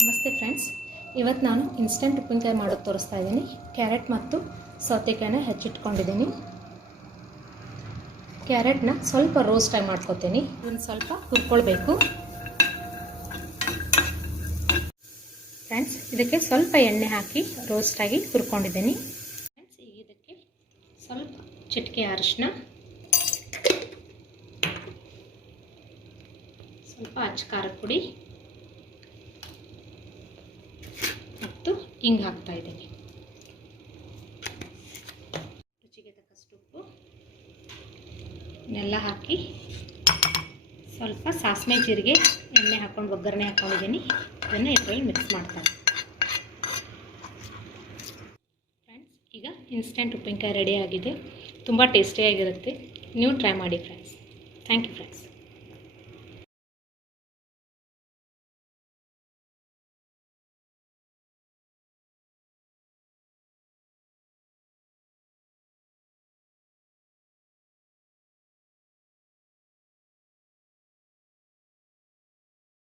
ನಮಸ್ತೆ ಫ್ರೆಂಡ್ಸ್, ಇವತ್ತು ನಾನು ಇನ್ಸ್ಟೆಂಟ್ ಉಪ್ಪಿನಕಾಯಿ ಮಾಡೋದು ತೋರಿಸ್ತಾ ಇದ್ದೀನಿ. ಕ್ಯಾರೆಟ್ ಮತ್ತು ಸೌತೆಕಾಯಿನ ಹೆಚ್ಚಿಟ್ಕೊಂಡಿದ್ದೀನಿ. ಕ್ಯಾರೆಟ್ನ ಸ್ವಲ್ಪ ರೋಸ್ಟಾಗಿ ಮಾಡ್ಕೊತೀನಿ. ಇದನ್ನು ಸ್ವಲ್ಪ ಹುರ್ಕೊಳ್ಬೇಕು. ಫ್ರೆಂಡ್ಸ್, ಇದಕ್ಕೆ ಸ್ವಲ್ಪ ಎಣ್ಣೆ ಹಾಕಿ ರೋಸ್ಟಾಗಿ ಹುರ್ಕೊಂಡಿದ್ದೀನಿ. ಫ್ರೆಂಡ್ಸ್, ಈಗ ಇದಕ್ಕೆ ಸ್ವಲ್ಪ ಚಿಟಿಕೆ ಅರಿಶಿನ, ಸ್ವಲ್ಪ ಅಚ್ಚ ಖಾರದ ಪುಡಿ ಮತ್ತು ಹಿಂಗೆ ಹಾಕ್ತಾ ಇದ್ದೀನಿ. ರುಚಿಗೆ ತಕ್ಕಷ್ಟು ಉಪ್ಪು ನೆಲ್ಲ ಹಾಕಿ ಸ್ವಲ್ಪ ಸಾಸಿವೆ ಜೀರಿಗೆ ಎಣ್ಣೆ ಹಾಕ್ಕೊಂಡು ಒಗ್ಗರಣೆ ಹಾಕ್ಕೊಂಡಿದ್ದೀನಿ. ಇದನ್ನು ಇದರಲ್ಲಿ ಮಿಕ್ಸ್ ಮಾಡ್ತಾರೆ. ಫ್ರೆಂಡ್ಸ್, ಈಗ ಇನ್ಸ್ಟೆಂಟ್ ಉಪ್ಪಿನಕಾಯಿ ರೆಡಿ ಆಗಿದೆ. ತುಂಬ ಟೇಸ್ಟಿಯಾಗಿರುತ್ತೆ. ನೀವು ಟ್ರೈ ಮಾಡಿ ಫ್ರೆಂಡ್ಸ್. Thank you friends.